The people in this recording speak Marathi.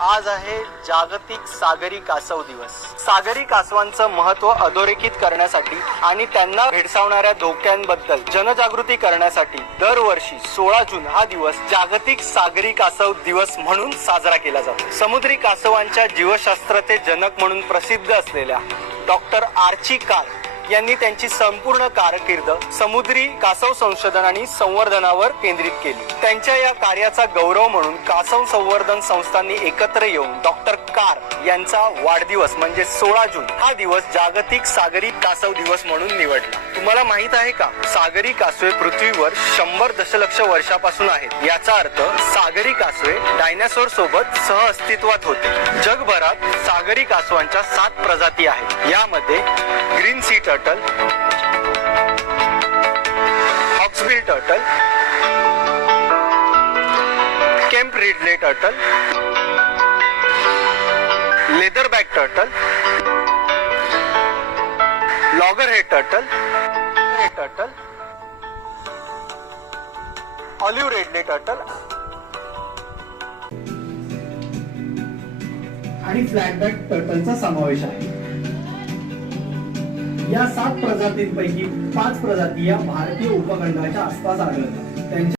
आज आहे जागतिक सागरी कासव दिवस। सागरी कासवांचं महत्त्व अधोरेखित करण्यासाठी आणि त्यांना भेडसावणाऱ्या धोक्यांबद्दल जनजागृती करण्यासाठी दरवर्षी 16 जून हा दिवस जागतिक सागरी कासव दिवस म्हणून साजरा केला जातो। समुद्री कासवांच्या जीवशास्त्राचे जनक म्हणून प्रसिद्ध असलेल्या डॉक्टर आर्ची कार यांनी त्यांची संपूर्ण कारकीर्द समुद्री कासव संशोधन आणि संवर्धनावर केंद्रित केली। त्यांच्या या कार्याचा गौरव म्हणून कासव संवर्धन संस्थांनी एकत्र येऊन डॉक्टर कार यांचा वाढदिवस म्हणजे 16 जून हा दिवस जागतिक सागरी कासव दिवस म्हणून निवडला। तुम्हाला माहित आहे का, सागरी कासवे पृथ्वीवर 100 दशलक्ष वर्षापासून आहेत। याचा अर्थ सागरी कासवे डायनासोर सोबत सहअस्तित्वात होते। जगभरात सागरी कासवांच्या 7 प्रजाती आहेत। यामध्ये green sea turtle, hawksbill turtle, Kemp ridley turtle, leatherback turtle, loggerhead turtle, olive ridley turtle आणि फ्लॅटबॅक टर्टलचा समावेश आहे। या 7 प्रजातींपैकी 5 प्रजाती या भारतीय उपखंडाच्या आसपास आढळतात।